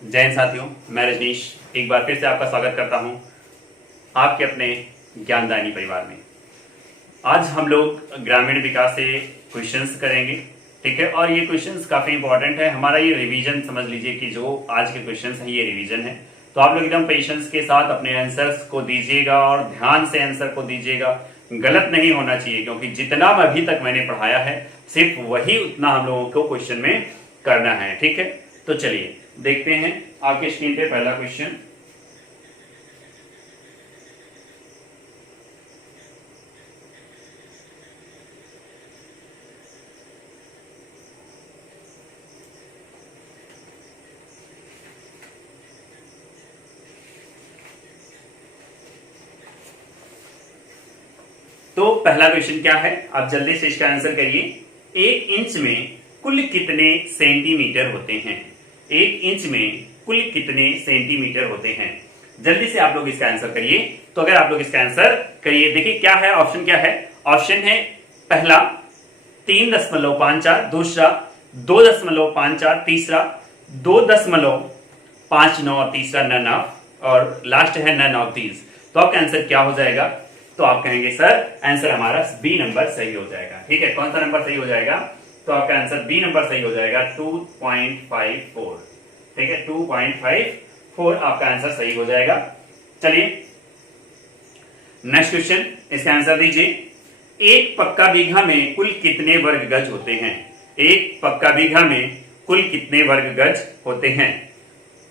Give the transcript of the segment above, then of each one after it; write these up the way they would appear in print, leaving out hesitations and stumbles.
जय हिंद साथियों, मैं रजनीश एक बार फिर से आपका स्वागत करता हूं आपके अपने ज्ञानदायनी परिवार में। आज हम लोग ग्रामीण विकास से क्वेश्चंस करेंगे, ठीक है। और ये क्वेश्चंस काफी इंपॉर्टेंट है। हमारा ये रिवीजन समझ लीजिए कि जो आज के क्वेश्चंस हैं ये रिवीजन है। तो आप लोग एकदम पेशेंस के साथ अपने आंसर्स को दीजिएगा और ध्यान से आंसर को दीजिएगा। गलत नहीं होना चाहिए, क्योंकि जितना अभी तक मैंने पढ़ाया है सिर्फ वही उतना हम लोगों को क्वेश्चन में करना है, ठीक है। तो चलिए देखते हैं आपके स्क्रीन पे पहला क्वेश्चन। तो पहला क्वेश्चन क्या है, आप जल्दी से इसका आंसर करिए। 1 इंच में कुल कितने सेंटीमीटर होते हैं? 1 इंच में कुल कितने सेंटीमीटर होते हैं? जल्दी से आप लोग इसका आंसर करिए। तो अगर आप लोग इसका आंसर करिए, देखिए क्या है ऑप्शन, क्या है ऑप्शन है। पहला 3.54, दूसरा 2.54, तीसरा 2.59 और तीसरा नन ऑफ, और लास्ट है नन ऑफ दीज। तो आपका आंसर क्या हो जाएगा? तो आप कहेंगे सर आंसर हमारा बी नंबर सही हो जाएगा, ठीक है। कौन सा नंबर सही हो जाएगा? तो आपका आंसर बी नंबर सही हो जाएगा, 2.54, ठीक है। 2.54 आपका आंसर सही हो जाएगा। चलिए नेक्स्ट क्वेश्चन, इसका आंसर दीजिए। एक पक्का बीघा में कुल कितने वर्ग गज होते हैं? एक पक्का बीघा में कुल कितने वर्ग गज होते हैं?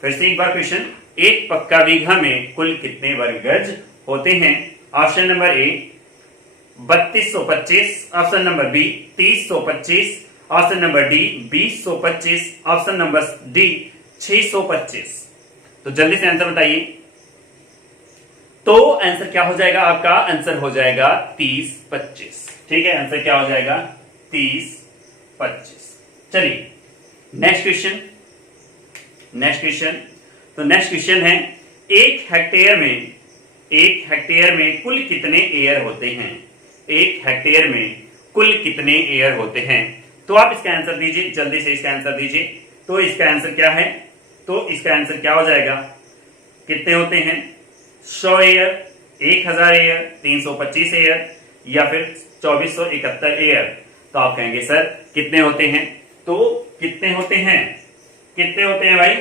फिर से एक बार क्वेश्चन, एक पक्का बीघा में कुल कितने वर्ग गज होते हैं? Option number A 3225, option number B 3025, option number D 2025, option number D 625। तो जल्दी से आंसर बताइए। तो आंसर क्या हो जाएगा? आपका आंसर हो जाएगा 3025, ठीक है। आंसर क्या हो जाएगा? 3025। चलिए नेक्स्ट क्वेश्चन, तो नेक्स्ट क्वेश्चन है, एक हेक्टेयर में कुल कितने एयर होते हैं? एक हेक्टेयर में कुल कितने एयर होते हैं? तो आप इसका आंसर दीजिए, जल्दी से इसका आंसर दीजिए। तो इसका आंसर क्या है? तो इसका आंसर क्या हो जाएगा? कितने होते हैं? 100 एयर, 1000 एयर, 325 एयर या फिर 2471 एयर। तो आप कहेंगे सर कितने होते हैं? तो कितने होते हैं? कितने होते हैं भाई?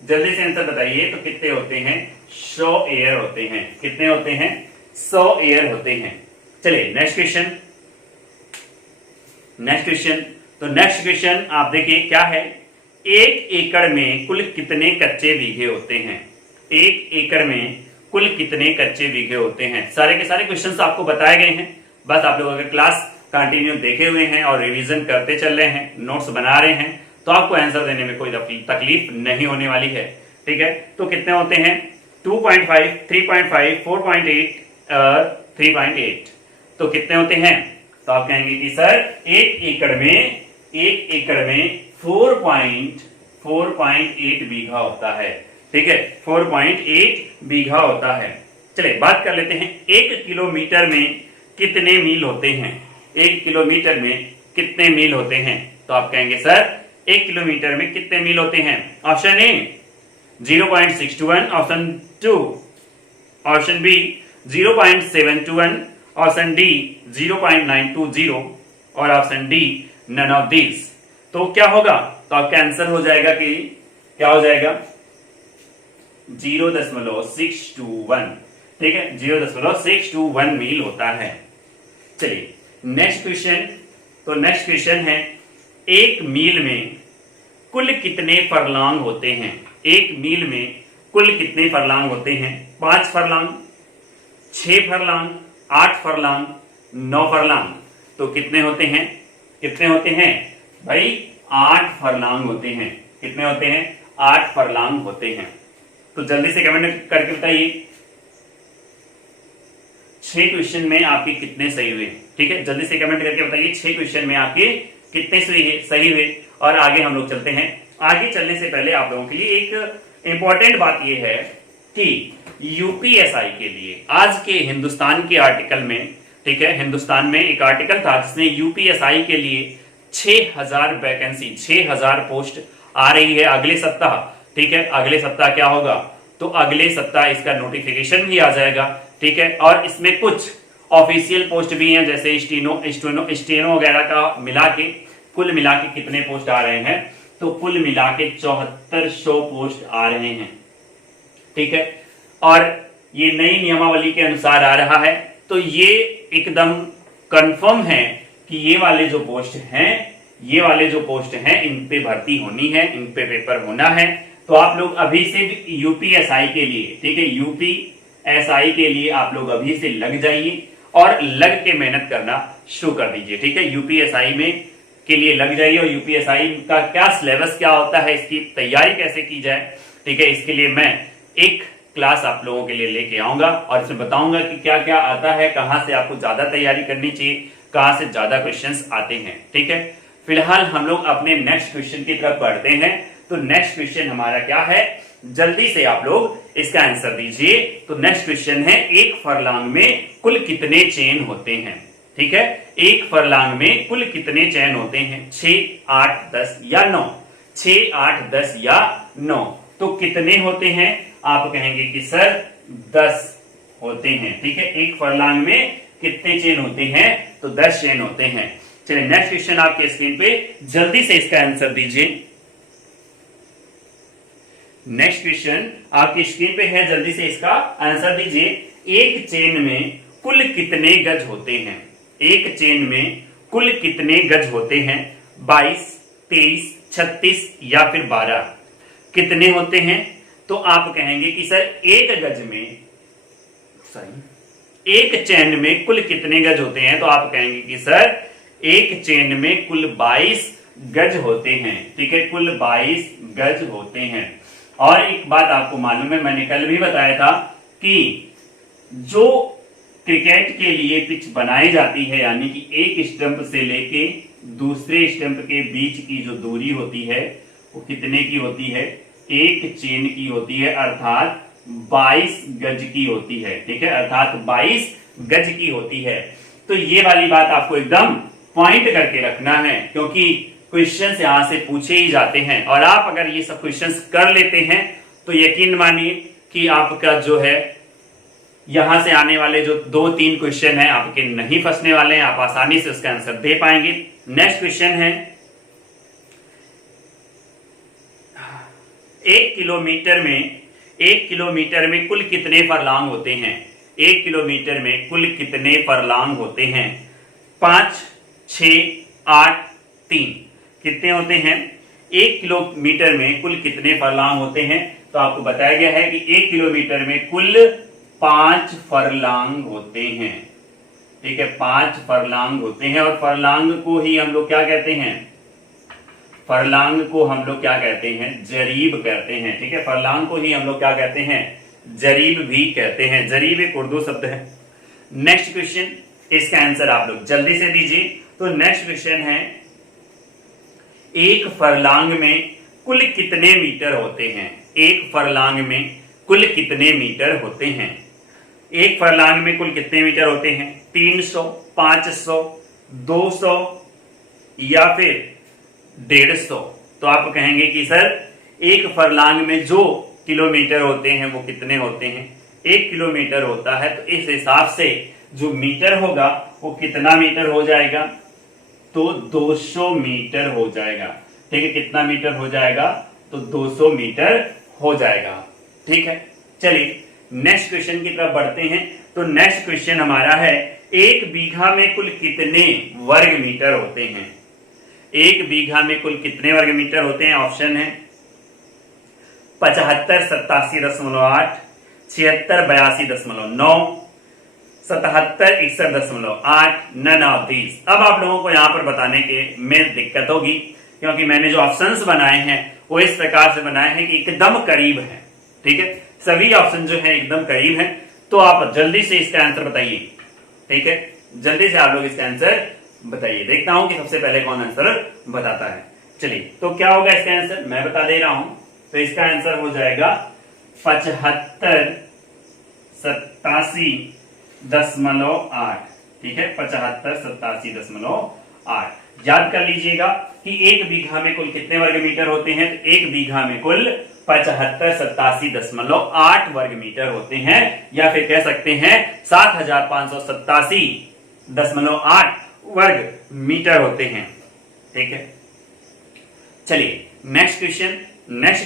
जल्दी से आंसर बताइए। तो कितने होते हैं? 100 एयर होते हैं। कितने होते हैं? 100 एयर होते हैं। चलिए नेक्स्ट क्वेश्चन, तो नेक्स्ट क्वेश्चन आप देखिए क्या है। 1 एकड़ में कुल कितने कच्चे बीघे होते हैं? 1 एकड़ में कुल कितने कच्चे बीघे होते हैं? सारे के सारे क्वेश्चंस आपको बताए गए हैं। बस आप लोग अगर क्लास कंटिन्यू देखे हुए हैं और रिवीजन करते चल रहे हैं, नोट्स बना रहे हैं, तो आपको आंसर देने में कोई तकलीफ नहीं होने वाली है, ठीक है। तो कितने होते हैं? 2.5, 3.5, 4.8 और 3.8। तो कितने होते हैं? तो आप कहेंगे कि सर एक एकड़ में 4.8 बीघा होता है, ठीक है। 4.8 बीघा होता है। चलिए बात कर लेते हैं, 1 किलोमीटर में कितने मील होते हैं? 1 किलोमीटर में कितने मील होते हैं? तो आप कहेंगे सर 1 किलोमीटर में कितने मील होते हैं? Option A 0.621, option 2, option B 0.721, option D 0.920 और option D none of these. तो क्या होगा? तो आपका आंसर हो जाएगा कि क्या हो जाएगा? 0.621, ठीक है। 0.621 मील होता है। चलिए नेक्स्ट क्वेश्चन, तो नेक्स्ट क्वेश्चन है, 1 मील में कुल कितने फरलांग होते हैं? 1 मील में कुल कितने फरलांग होते हैं? 5 फरलांग, 6 फरलांग, 8 फरलांग, 9 फरलांग। तो कितने होते हैं? कितने होते हैं भाई? 8 फरलांग होते हैं। कितने होते हैं? 8 फरलांग होते हैं। तो जल्दी से कमेंट करके बताइए 6 क्वेश्चन में आपके कितने सही हुए, ठीक है। जल्दी से कमेंट करके बताइए 6 क्वेश्चन में आपके कितने सही हुए। और आगे हम लोग चलते हैं। आगे चलने से पहले आप लोगों के लिए एक इंपॉर्टेंट बात यह है कि यूपीएसआई के लिए आज के हिंदुस्तान के आर्टिकल में, ठीक है, हिंदुस्तान में एक आर्टिकल था जिसने यूपीएसआई के लिए 6000 वैकेंसी 6000 पोस्ट आ रही है अगले सप्ताह। ठीक है, अगले सप्ताह क्या होगा, तो अगले सप्ताह इसका नोटिफिकेशन भी आ जाएगा। ठीक है, और इसमें कुछ ऑफिशियल पोस्ट भी हैं, जैसे स्टेनो वगैरह का मिला के कुल मिला के कितने पोस्ट आ रहे हैं, तो कुल मिला के 7400 पोस्ट आ रहे हैं। ठीक है, और ये नई नियमावली के अनुसार आ रहा है, तो ये एकदम कंफर्म है कि ये वाले जो पोस्ट हैं इन पे भर्ती होनी है, इन पे पेपर होना है। तो आप लोग अभी से यूपीएसआई के लिए, ठीक है, यूपीएसआई के लिए आप लोग अभी से लग जाइए और लग के मेहनत करना शुरू कर दीजिए। ठीक है, यूपीएसआई में के लिए लग जाइए, और यूपीएसआई का क्या सिलेबस क्या होता है, इसकी तैयारी कैसे की जाए, ठीक है, इसके लिए मैं एक क्लास आप लोगों के लिए लेके आऊंगा और इसमें बताऊंगा कि क्या क्या आता है, कहां से आपको ज्यादा तैयारी करनी चाहिए, कहां से ज्यादा क्वेश्चंस आते हैं। ठीक है, फिलहाल हम लोग अपने नेक्स्ट क्वेश्चन की तरफ बढ़ते हैं। तो नेक्स्ट क्वेश्चन हमारा क्या है, जल्दी से आप लोग इसका आंसर दीजिए। तो नेक्स्ट क्वेश्चन है, एक फरलांग में कुल कितने चेन होते हैं। ठीक है, एक फरलांग में कुल कितने चैन होते हैं, 6, 8, 10 या 9। 6, 8, 10 या 9, तो कितने होते हैं, आप कहेंगे कि सर 10 होते हैं। ठीक है, एक फरलांग में कितने चेन होते हैं, तो 10 चेन होते हैं। चलिए नेक्स्ट क्वेश्चन आपके स्क्रीन पे, जल्दी से इसका आंसर दीजिए। नेक्स्ट क्वेश्चन आपकी स्क्रीन पे है, जल्दी से इसका आंसर दीजिए। एक चेन में कुल कितने गज होते हैं, एक चेन में कुल कितने गज होते हैं, 22, 23, 36 या फिर 12, कितने होते हैं। तो आप कहेंगे कि सर एक गज में, सॉरी, एक चेन में कुल कितने गज होते हैं, तो आप कहेंगे कि सर एक चेन में कुल 22 गज होते हैं। ठीक है, कुल 22 गज होते हैं। और एक बात आपको मालूम है, मैंने कल भी बताया था कि जो क्रिकेट के लिए पिच बनाई जाती है, यानी कि एक स्टंप से लेके दूसरे स्टंप के बीच की जो दूरी होती है वो कितने की होती है, एक चेन की होती है, अर्थात 22 गज की होती है। ठीक है, अर्थात 22 गज की होती है। तो ये वाली बात आपको एकदम पॉइंट करके रखना है, क्योंकि क्वेश्चंस यहां से पूछे ही जाते हैं, और आप अगर ये सब क्वेश्चंस कर लेते हैं तो यकीन मानिए कि आपका जो है यहां से आने वाले जो 2-3 क्वेश्चन है आपके नहीं फंसने वाले हैं, आप आसानी से उसका आंसर दे पाएंगे। नेक्स्ट क्वेश्चन है, 1 किलोमीटर में कुल कितने फरलांग होते हैं, 1 किलोमीटर में कुल कितने फरलांग होते हैं, 5, 6, 8, 3, कितने होते हैं। 1 किलोमीटर में कुल कितने फरलांग होते हैं, तो आपको बताया गया है कि 1 किलोमीटर में कुल 5 फरलांग होते हैं। ठीक है, 5 फरलांग होते हैं, और फरलांग को ही हम लोग क्या कहते हैं, फरलांग को हम लोग क्या कहते हैं, जरीब कहते हैं। ठीक है, फरलांग को ही हम लोग क्या कहते हैं, जरीब भी कहते हैं। जरीब एक उर्दू शब्द है। नेक्स्ट क्वेश्चन, इसका आंसर आप लोग जल्दी से दीजिए। तो नेक्स्ट क्वेश्चन है, एक फरलांग में कुल कितने मीटर होते हैं, एक फरलांग में कुल कितने मीटर होते हैं। एक फरलांग में कुल कितने मीटर होते हैं, 300, 500, 200 या फिर 150। तो आप कहेंगे कि सर एक फरलांग में जो किलोमीटर होते हैं वो कितने होते हैं, 1 किलोमीटर होता है, तो इस हिसाब से जो मीटर होगा वो कितना मीटर हो जाएगा, तो 200 मीटर हो जाएगा। ठीक है, कितना मीटर हो जाएगा, तो 200 मीटर हो जाएगा। ठीक है, चलिए नेक्स्ट क्वेश्चन की तरफ बढ़ते हैं। तो नेक्स्ट क्वेश्चन हमारा है, 1 बीघा में कुल कितने वर्ग मीटर होते हैं, 1 बीघा में कुल कितने वर्ग मीटर होते हैं। ऑप्शन है 75, 87.8, 76, 82.9, 77, 61.8, नन ऑफ दीज। अब आप लोगों को यहां पर बताने के में दिक्कत होगी, क्योंकि मैंने जो ऑप्शंस बनाए हैं वो इस प्रकार से बनाए हैं कि एकदम करीब है। ठीक है, सभी ऑप्शन जो है एकदम करीब हैं। तो आप जल्दी से इसका आंसर बताइए। ठीक है, जल्दी से आप लोग इसका आंसर बताइए। देखता हूं कि सबसे पहले कौन आंसर बताता है। चलिए, तो क्या होगा इसका आंसर, मैं बता दे रहा हूं। तो इसका आंसर हो जाएगा 75, 87.8। ठीक है, 75, 87.8। याद कर लीजिएगा कि 1 बीघा में कुल कितने वर्ग मीटर होते हैं, तो 1 बीघा में कुल 7587.8 वर्ग मीटर होते हैं, या फिर कह सकते हैं 7587.8 वर्ग मीटर होते हैं। ठीक है, चलिए नेक्स्ट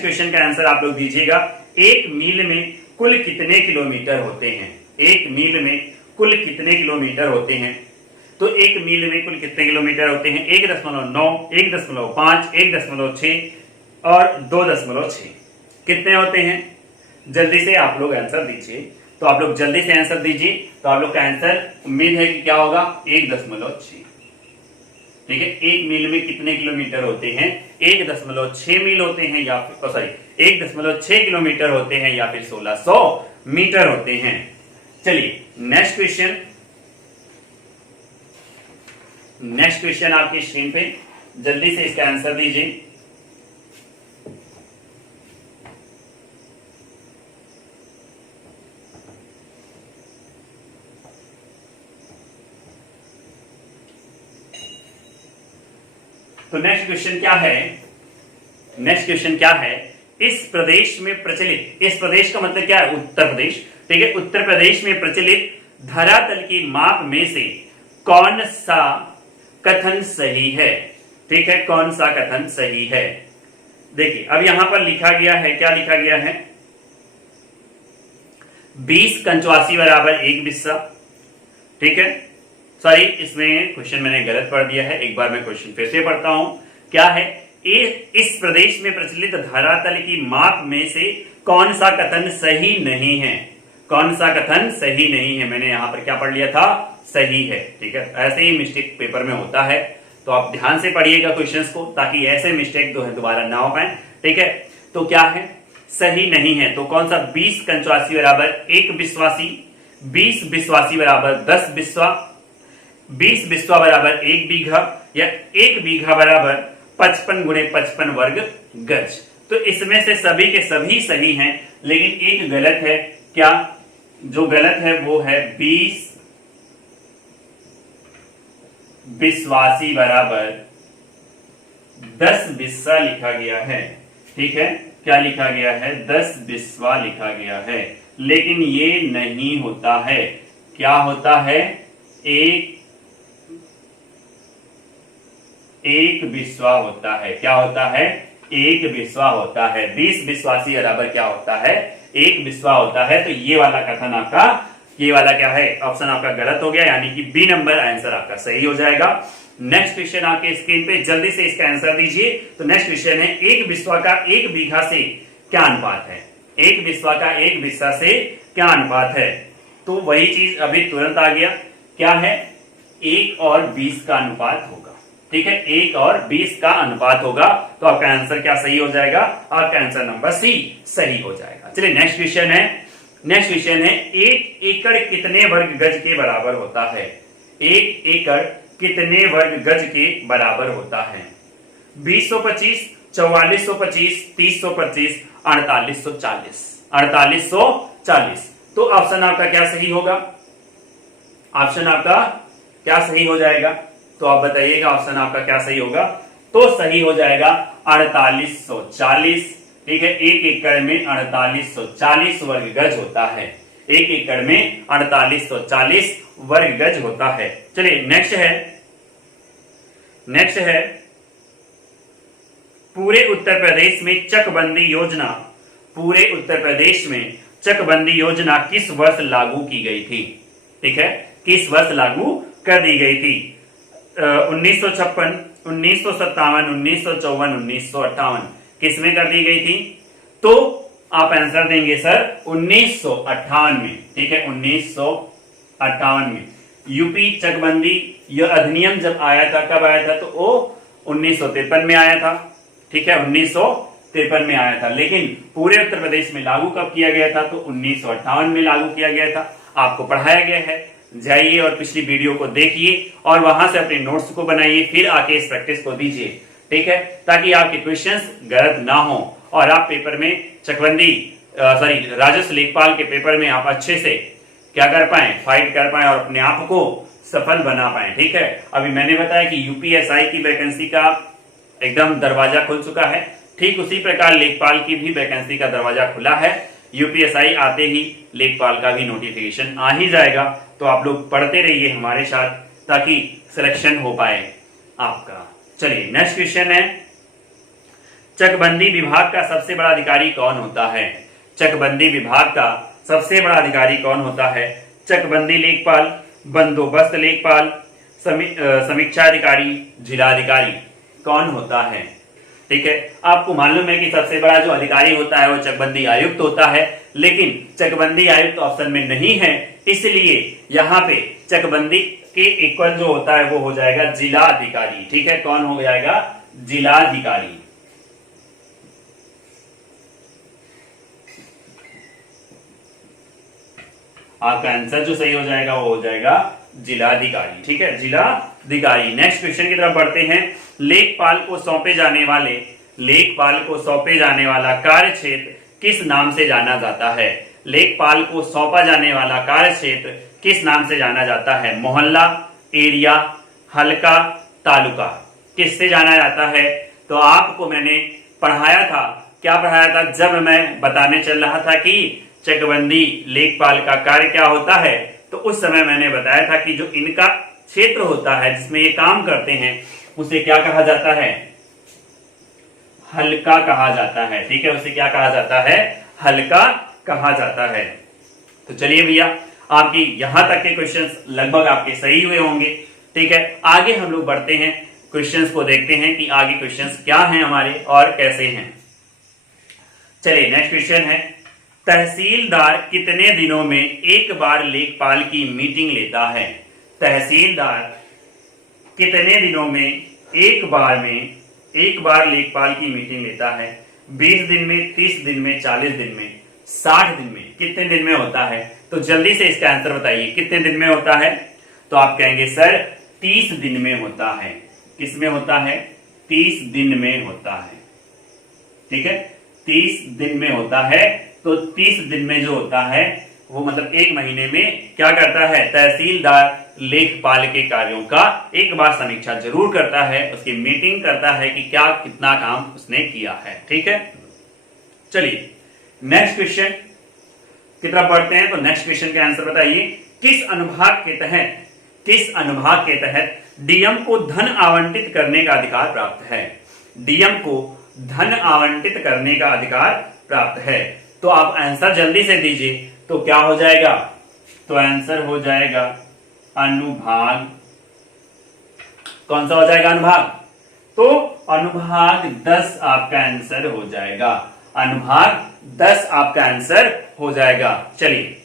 क्वेश्चन का आंसर आप लोग दीजिएगा। एक मील में कुल कितने किलोमीटर होते हैं? एक मील में कुल कितने किलोमीटर होते हैं? तो एक मील में कुल कितने किलोमीटर होते हैं? 1.9, 1.5, 1.6 और 2.6 कितने होते हैं? जल्दी से आप लोग आंसर दीजिए। तो आप लोग जल्दी से आंसर दीजिए। तो आप लोग का आंसर उम्मीद है कि क्या होगा? 1.6। ठीक है, एक मील में कितने किलोमीटर होते हैं? 1.6 मील होते हैं, या फिर सॉरी 1.6 किलोमीटर होते हैं, या फिर 1600 मीटर होते हैं। चलिए नेक्स्ट क्वेश्चन आपकी स्क्रीन पे, जल्दी से इसका आंसर दीजिए। तो नेक्स्ट क्वेश्चन क्या है? इस प्रदेश में प्रचलित, इस प्रदेश का मतलब क्या है? उत्तर प्रदेश। ठीक है, उत्तर प्रदेश में प्रचलित धरातल की माप में से कौन सा कथन सही है? ठीक है, कौन सा कथन सही है? देखिए अब यहां पर लिखा गया है, क्या लिखा गया है? 20 कंचवासी बराबर 1 बिस्सा। ठीक है, सॉरी इसमें क्वेश्चन मैंने गलत पढ़ दिया है, एक बार मैं क्वेश्चन फिर से पढ़ता हूं। क्या है? इस प्रदेश में प्रचलित धरातल की माप में से कौन सा कथन सही नहीं है? कौन सा कथन सही नहीं है? मैंने यहां पर क्या पढ़ लिया था? सही है। ठीक है, ऐसे ही मिस्टेक पेपर में होता है, तो आप ध्यान से पढ़िएगा क्वेश्चंस को, ताकि ऐसे मिस्टेक दोबारा ना हो पाए। ठीक है, तो क्या है? सही नहीं है। तो कौन सा? 20 कंचवासी बराबर 1 बिस्वासी, 20 बिस्वासी बराबर 10 बिस्वा, 20 बिस्वा बराबर 1 बीघा, या 1 बीघा बराबर 55 गुणे 55 वर्ग गज। तो इसमें से सभी के सभी सही हैं, लेकिन एक गलत है। क्या? जो गलत है वो है 20 बिस्वासी बराबर 10 बिस्वा लिखा गया है। ठीक है, क्या लिखा गया है? 10 बिस्वा लिखा गया है, लेकिन ये नहीं होता है। क्या होता है? एक बिस्वा होता है। क्या होता है? 1 बिस्वा होता है। 20 बिस्वासी बराबर क्या होता है? 1 बिस्वा होता है। तो ये वाला कथन आपका, ये वाला क्या है? ऑप्शन आपका गलत हो गया, यानी कि बी नंबर आंसर आपका सही हो जाएगा। नेक्स्ट क्वेश्चन आपके स्क्रीन पे, जल्दी से इसका आंसर दीजिए। तो नेक्स्ट क्वेश्चन है, 1 बिस्वा का 1 बीघा से क्या अनुपात है? 1 बिस्वा का 1 बिस्वा से क्या अनुपात है? तो वही चीज अभी तुरंत आ गया। क्या है? 1 और 20 का अनुपात होगा। ठीक है, 1 और 20 का अनुपात होगा। तो आपका आंसर क्या सही हो जाएगा? आपका आंसर नंबर सी सही हो जाएगा। चलिए नेक्स्ट क्वेश्चन है 1 एकड़ कितने वर्ग गज के बराबर होता है? 1 एकड़ कितने वर्ग गज के बराबर होता है? 2025, 4425, 3025, 4840। 4840। तो ऑप्शन आपका क्या सही होगा? ऑप्शन आपका क्या सही हो जाएगा? तो आप बताइएगा ऑप्शन आपका क्या सही होगा? तो सही हो जाएगा 4840। ठीक है, 1 एकड़ में 4840 वर्ग गज होता है। 1 एकड़ में 4840 वर्ग गज होता है। चलिए नेक्स्ट है पूरे उत्तर प्रदेश में चकबंदी योजना, पूरे उत्तर प्रदेश में चकबंदी योजना किस वर्ष लागू की गई थी? ठीक है, किस वर्ष लागू कर दी गई थी? 1956, 1957, 1954, 1958 किसमें कर दी गई थी? तो आप आंसर देंगे सर 1958 में। ठीक है, 1958 में यूपी चकबंदी यह अधिनियम जब आया था, कब आया था? तो वो 1953 में आया था। ठीक है, 1953 में आया था, लेकिन पूरे उत्तर प्रदेश में लागू कब किया गया था? तो 1958 में लागू किया गया था। आपको पढ़ाया गया है, जाइए और पिछली वीडियो को देखिए और वहां से अपने नोट्स को बनाइए, फिर आके इस प्रैक्टिस को दीजिए। ठीक है, ताकि आपके क्वेश्चंस गलत ना हो और आप पेपर में चकबंदी राजस्व लेखपाल के पेपर में आप अच्छे से क्या कर पाए? फाइट कर पाए और अपने आप को सफल बना पाए। ठीक है, अभी मैंने बताया कि यूपीएसआई की वैकेंसी का एकदम दरवाजा खुल चुका है। ठीक उसी प्रकार लेखपाल की भी वैकेंसी का दरवाजा खुला है। यूपीएसआई आते ही लेखपाल का भी नोटिफिकेशन आ ही जाएगा। तो आप लोग पढ़ते रहिए हमारे साथ ताकि सिलेक्शन हो पाए आपका। चलिए नेक्स्ट क्वेश्चन है, चकबंदी विभाग का सबसे बड़ा अधिकारी कौन होता है? चकबंदी विभाग का सबसे बड़ा अधिकारी कौन होता है? चकबंदी लेखपाल, बंदोबस्त लेखपाल, समीक्षा अधिकारी, जिलाधिकारी, कौन होता है? ठीक है, आपको मालूम है कि सबसे बड़ा जो अधिकारी होता है वो चकबंदी आयुक्त होता है, लेकिन चकबंदी आयुक्त ऑप्शन में नहीं है, इसलिए यहाँ पे चकबंदी के इक्वल जो होता है वो हो जाएगा जिला अधिकारी। ठीक है, कौन हो जाएगा? जिलाधिकारी। आपका आंसर जो सही हो जाएगा वो हो जाएगा जिलाधिकारी। ठीक है, जिलाधिकारी। नेक्स्ट क्वेश्चन की तरफ बढ़ते हैं। लेखपाल को सौंपे जाने वाला कार्य क्षेत्र किस नाम से जाना जाता है? लेखपाल को सौंपा जाने वाला कार्य क्षेत्र किस नाम से जाना जाता है? मोहल्ला, एरिया, हल्का, तालुका, किससे जाना जाता है? तो आपको मैंने पढ़ाया था, क्या पढ़ाया था? जब मैं बताने चल रहा था कि चकबंदी लेखपाल का कार्य क्या होता है, तो उस समय मैंने बताया था कि जो इनका क्षेत्र होता है जिसमें ये काम करते हैं उसे क्या कहा जाता है? हल्का कहा जाता है। ठीक है, उसे क्या कहा जाता है? हल्का कहा जाता है। तो चलिए भैया, आपकी यहां तक के क्वेश्चंस लगभग आपके सही हुए होंगे। ठीक है, आगे हम लोग बढ़ते हैं, क्वेश्चंस को देखते हैं कि आगे क्वेश्चंस क्या हैं हमारे और कैसे हैं। चलिए नेक्स्ट क्वेश्चन है, तहसीलदार कितने दिनों में एक बार लेखपाल की मीटिंग लेता है? तहसीलदार कितने दिनों में एक बार लेखपाल की मीटिंग लेता है? 20 दिन में, 30 दिन में, 40 दिन में, 60 दिन में, कितने दिन में होता है? तो जल्दी से इसका आंसर बताइए, कितने दिन में होता है? तो आप कहेंगे सर 30 दिन में होता है। किस में होता है? 30 दिन में होता है। ठीक है, 30 दिन में होता है। तो 30 दिन में जो होता है वो मतलब एक महीने में क्या करता है? तहसीलदार लेखपाल के कार्यों का एक बार समीक्षा जरूर करता है, उसकी मीटिंग करता है कि क्या कितना काम उसने किया है। ठीक है, चलिए नेक्स्ट क्वेश्चन की तरफ बढ़ते हैं। तो नेक्स्ट क्वेश्चन का आंसर बताइए, किस अनुभाग के तहत डीएम को धन आवंटित करने का अधिकार प्राप्त है? डीएम को धन आवंटित करने का अधिकार प्राप्त है। तो आप आंसर जल्दी से दीजिए, तो क्या हो जाएगा? तो आंसर हो जाएगा अनुभाग। कौन सा हो जाएगा? अनुभाग। तो अनुभाग 10 आपका आंसर हो जाएगा। अनुभाग 10 आपका आंसर हो जाएगा। चलिए,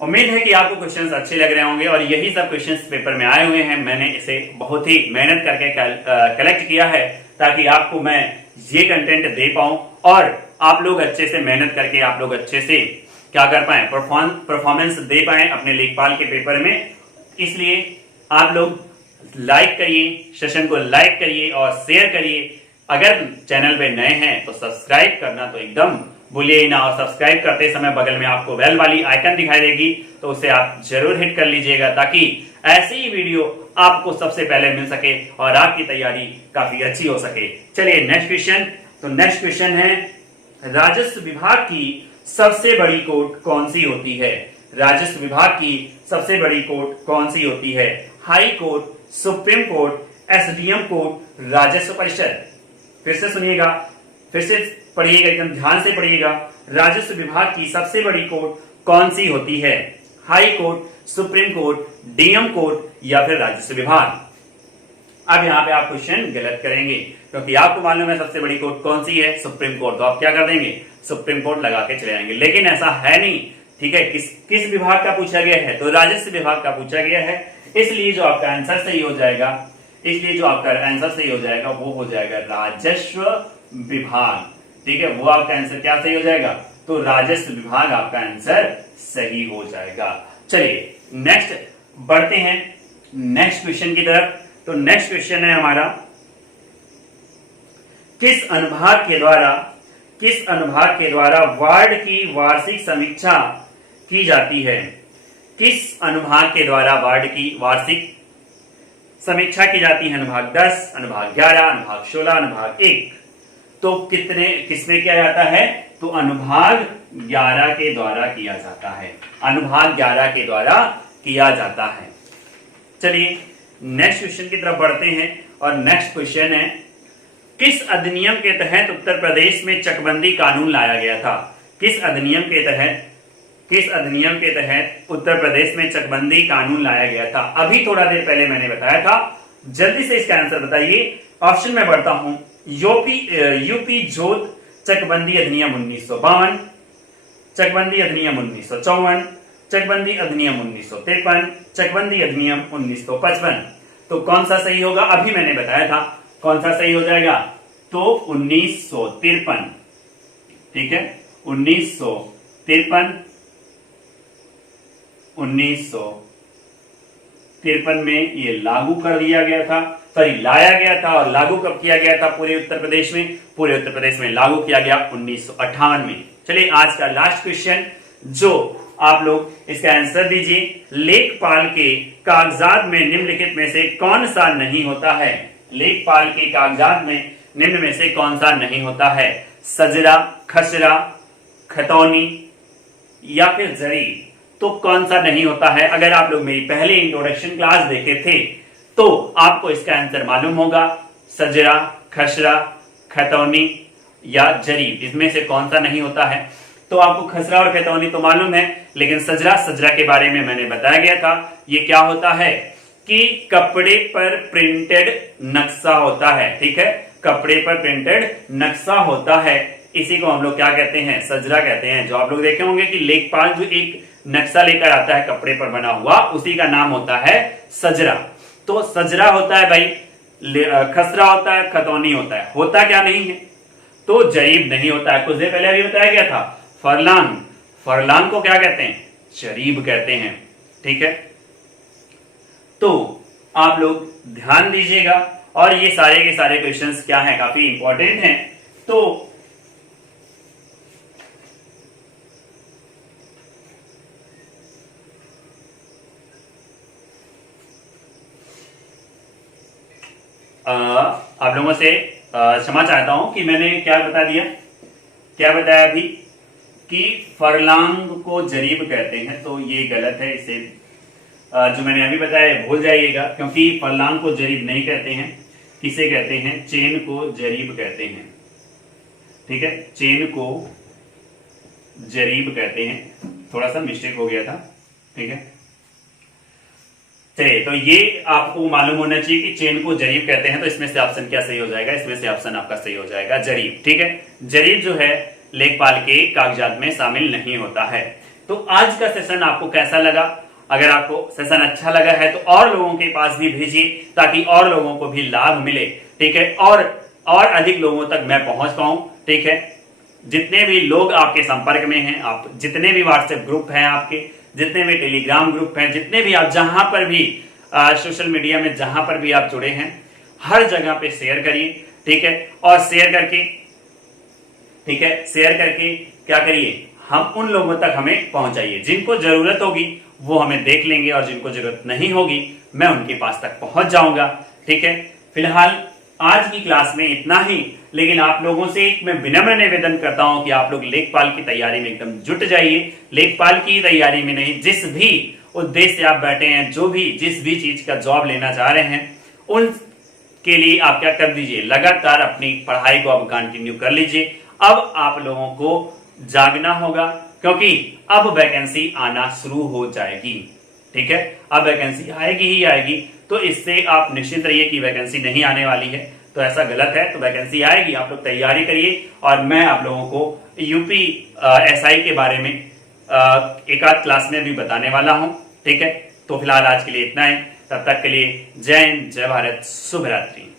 उम्मीद है कि आपको क्वेश्चंस अच्छे लग रहे होंगे और यही सब क्वेश्चंस पेपर में आए हुए हैं। मैंने इसे बहुत ही मेहनत करके कलेक्ट किया है ताकि आपको मैं ये कंटेंट दे पाऊं और आप लोग अच्छे से मेहनत करके आप लोग अच्छे से क्या कर पाए? परफॉर्मेंस दे पाए अपने लेखपाल के पेपर में। इसलिए आप लोग लाइक करिए, सेशन को लाइक करिए और शेयर करिए। अगर चैनल पे नए हैं तो सब्सक्राइब करना तो एकदम भूलिए ही ना, और सब्सक्राइब करते समय बगल में आपको बेल वाली आइकन दिखाई देगी तो उसे आप जरूर हिट कर लीजिएगा ताकि ऐसी ही वीडियो आपको सबसे पहले मिल सके और आपकी तैयारी काफी अच्छी हो सके। चलिए नेक्स्ट क्वेश्चन। तो नेक्स्ट क्वेश्चन है, राजस्व विभाग की सबसे बड़ी कोर्ट कौन सी होती है? राजस्व विभाग की सबसे बड़ी कोर्ट कौन सी होती है? High court, supreme court, SDM court, राजस्व परिषद। फिर से सुनिएगा, फिर से पढ़िएगा, एकदम ध्यान से पढ़िएगा। राजस्व विभाग की सबसे बड़ी कोर्ट कौन सी होती है? High court, supreme court, DM court या फिर राजस्व विभाग। अब यहाँ पे आप क्वेश्चन गलत करेंगे क्योंकि आपको मालूम है सबसे बड़ी कोर्ट कौन सी है? Supreme court. तो आप क्या कर देंगे? सुप्रीम कोर्ट लगा के चले जाएंगे, लेकिन ऐसा है नहीं। ठीक है, किस विभाग का पूछा गया है? तो राजस्व विभाग का पूछा गया है, इसलिए जो आपका आंसर सही हो जाएगा, वो हो जाएगा राजस्व विभाग। ठीक है, वो आपका आंसर क्या सही हो जाएगा? तो राजस्व विभाग आपका आंसर सही हो जाएगा। चलिए नेक्स्ट बढ़ते हैं नेक्स्ट क्वेश्चन की तरफ। तो नेक्स्ट क्वेश्चन है हमारा, किस अनुभाग के द्वारा वार्ड की वार्षिक समीक्षा की जाती है? किस अनुभाग के द्वारा वार्ड की वार्षिक समीक्षा की जाती है? अनुभाग 10, अनुभाग 11, अनुभाग 16, अनुभाग 1। तो किसमें किया जाता है? तो अनुभाग 11 के द्वारा किया जाता है, अनुभाग 11 के द्वारा किया जाता है। चलिए नेक्स्ट क्वेश्चन की तरफ बढ़ते हैं और नेक्स्ट क्वेश्चन है, किस अधिनियम के तहत उत्तर प्रदेश में चकबंदी कानून लाया गया था? किस अधिनियम के तहत उत्तर प्रदेश में चकबंदी कानून लाया गया था? अभी थोड़ा देर पहले मैंने बताया था, जल्दी से इसका आंसर बताइए। ऑप्शन में बढ़ता हूं, यूपी जोत चकबंदी अधिनियम 1952, चकबंदी अधिनियम 1954, चकबंदी अधिनियम 1953, चकबंदी अधिनियम 1955। तो कौन सा सही होगा? अभी मैंने बताया था कौन सा सही हो जाएगा, तो 1953। ठीक है, 1953 में ये लागू कर दिया गया था, लाया गया था। और लागू कब किया गया था? पूरे उत्तर प्रदेश में, पूरे उत्तर प्रदेश में लागू किया गया 1958 में। चलिए आज का लास्ट क्वेश्चन, जो आप लोग इसका आंसर दीजिए। लेखपाल के कागजात में निम्नलिखित में से कौन सा नहीं होता है? लेखपाल के कागजात में निम्न में से कौन सा नहीं होता है? सजरा, खसरा, खतौनी या फिर जरी? तो कौन सा नहीं होता है? अगर आप लोग मेरी पहले इंट्रोडक्शन क्लास देखे थे तो आपको इसका आंसर मालूम होगा, सजरा, खसरा, खतौनी या जरी, इसमें से कौन सा नहीं होता है? तो आपको खसरा और खतौनी तो मालूम है, लेकिन सजरा के बारे में मैंने बताया गया था। ये क्या होता है कि कपड़े पर प्रिंटेड नक्शा होता है। ठीक है, कपड़े पर प्रिंटेड नक्शा होता है, इसी को हम लोग क्या कहते हैं? सजरा कहते हैं। जो आप लोग देखे होंगे कि लेखपाल जो एक नक्शा लेकर आता है कपड़े पर बना हुआ, उसी का नाम होता है सजरा। तो सजरा होता है भाई, खसरा होता है, खतौनी होता है। होता क्या नहीं है? तो जरीब नहीं होता है। कुछ देर पहले अभी बताया गया था, फरलांग को क्या कहते हैं? जरीब कहते हैं। ठीक है, तो आप लोग ध्यान दीजिएगा, और ये सारे के सारे क्वेश्चंस क्या हैं? काफी इंपॉर्टेंट हैं। तो आप लोगों से क्षमा चाहता हूं कि मैंने क्या बता दिया, क्या बताया अभी कि फरलांग को जरीब कहते हैं, तो ये गलत है। इसे जो मैंने अभी बताया भूल जाइएगा, क्योंकि फरलांग को जरीब नहीं कहते हैं। किसे कहते हैं? चेन को जरीब कहते हैं। ठीक है, चेन को जरीब कहते हैं। थोड़ा सा मिस्टेक हो गया था। ठीक है, चलिए, तो ये आपको मालूम होना चाहिए कि चेन को जरीब कहते हैं। तो इसमें से ऑप्शन क्या सही हो जाएगा? इसमें से ऑप्शन आपका सही हो जाएगा जरीब। ठीक है, जरीब जो है लेखपाल के कागजात में शामिल नहीं होता है। तो आज का सेशन आपको कैसा लगा? अगर आपको सेशन अच्छा लगा है तो और लोगों के पास भी भेजिए, ताकि और लोगों को भी लाभ मिले। ठीक है, और अधिक लोगों तक मैं पहुंच पाऊं। ठीक है, जितने भी लोग आपके संपर्क में हैं, आप जितने भी व्हाट्सएप ग्रुप हैं, आपके जितने भी टेलीग्राम ग्रुप हैं, जितने भी आप जहां पर भी सोशल मीडिया में जहां पर भी आप जुड़े हैं, हर जगह पे शेयर करिए। ठीक है, और शेयर करके क्या करिए? हम उन लोगों तक हमें पहुंचाइए। जिनको जरूरत होगी वो हमें देख लेंगे, और जिनको जरूरत नहीं होगी मैं उनके पास तक पहुंच जाऊंगा। ठीक है, फिलहाल आज की क्लास में इतना ही। लेकिन आप लोगों से मैं विनम्र निवेदन करता हूं कि आप लोग लेखपाल की तैयारी में एकदम जुट जाइए। लेखपाल की तैयारी में नहीं, जिस भी उद्देश्य से आप बैठे हैं, जिस भी चीज का जॉब लेना चाह रहे हैं, उनके लिए आप क्या कर दीजिए? लगातार अपनी पढ़ाई को आप कंटिन्यू कर लीजिए। अब आप लोगों को जागना होगा, क्योंकि अब वैकेंसी आना शुरू हो जाएगी। ठीक है, अब वैकेंसी आएगी ही आएगी। तो इससे आप निश्चिंत रहिए कि वैकेंसी नहीं आने वाली है, तो ऐसा गलत है। तो वैकेंसी आएगी, आप लोग तैयारी करिए। और मैं आप लोगों को यूपी एसआई के बारे में एक आध क्लास में भी बताने वाला हूं। ठीक है, तो फिलहाल आज के लिए इतना ही। तब तक के लिए जय हिंद, जय भारत, शुभ रात्रि।